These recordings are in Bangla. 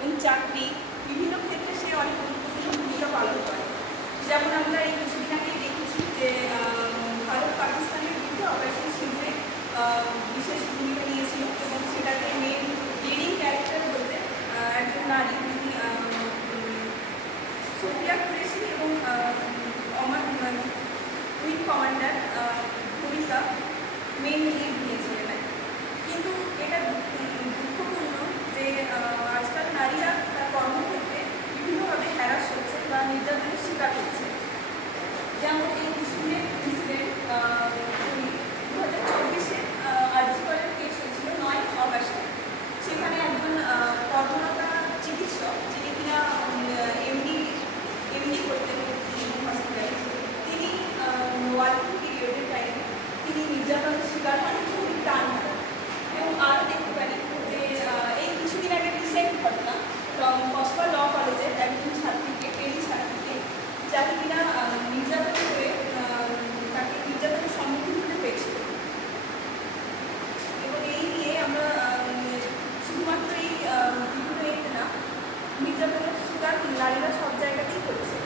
এবং চাকরি বিভিন্ন ক্ষেত্রে সে অনেক গুরুত্বপূর্ণ ভূমিকা পালন করে। যেমন আমরা এই কিছুদিন আগেই দেখেছি যে ভারত পাকিস্তানের যুদ্ধে অপারেশন সিঁদুরে বিশেষ ভূমিকা নিয়েছিল এবং সেটাতে মেন লিডিং ক্যারেক্টার বলতে একজন নারী, যিনি সোফিয়া কুরেশি এবং উইং কমান্ডার ভূমিকা মেন লিড নিয়েছিলেন। কিন্তু এটা দুঃখপূর্ণ যে আজকাল নারীরা তার কর্মক্ষেত্রে বিভিন্নভাবে হ্যারাস হচ্ছে বা নির্যাতনের শিকার হচ্ছে। যেমন এই স্কুলের ইনসিডেন্ট 2024-এ আরজিকরের কেস হয়েছিল 9 অগাস্টে। সেখানে একজন কর্মরতা চিকিৎসক, যিনি কিনা এমডি করতেন হসপিটালে, তিনি ওয়ার্কিং পিরিয়ডের টাইমে তিনি নির্যাতনের শিকার হন এবং প্রাণ হারান। এবং আরও দেখতে পারি যে এই কিছুদিন আগে রিসেন্ট ঘটনা, কসবা ল কলেজের একজন ছাত্রীকে, টেলি ছাত্রীকে, যাকে কিনা নির্যাতন করে তাকে নির্যাতনের সম্মুখীন হতে হয়েছিল। এবং এই নিয়ে আমরা শুধুমাত্র এই বিভিন্ন এতে না, নির্যাতনের শিকার নারীরা সব জায়গাতেই করছে।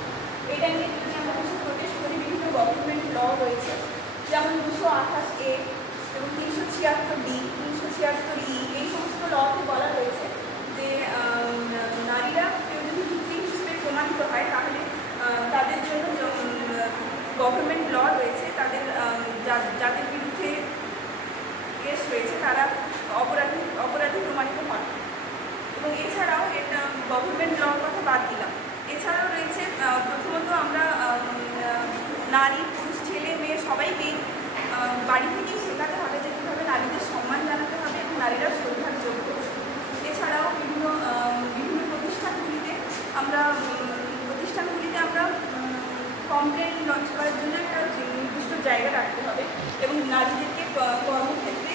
এটা নিয়ে যদি আমরা কিছু প্রোটেস্ট করি, বিভিন্ন গভর্নমেন্ট ল রয়েছে, যেমন 228A এবং 376D, 376E, এই সমস্ত লতে বলা রয়েছে যে নারীরা কেউ যদি ভিকটিম হিসেবে প্রমাণিত হয় তাহলে তাদের জন্য গভর্নমেন্ট ল রয়েছে, তাদের যাদের বিরুদ্ধে কেস রয়েছে তারা অপরাধী প্রমাণিত হন। এবং এছাড়াও এটা গভর্নমেন্ট লর কথা বাদ দিলাম, এছাড়াও রয়েছে প্রথমত আমরা নারী, পুরুষ, ছেলে, মেয়ে সবাইকেই বাড়ি থেকেই শেখাতে হবে যে কীভাবে নারীদের সম্মান জানাতে হবে এবং নারীরা শ্রদ্ধার যোগ্য। এছাড়াও বিভিন্ন প্রতিষ্ঠানগুলিতে আমরা কমপ্লেন লঞ্চ করার জন্য একটা নির্দিষ্ট জায়গা রাখতে হবে এবং নারীদেরকে কর্মক্ষেত্রে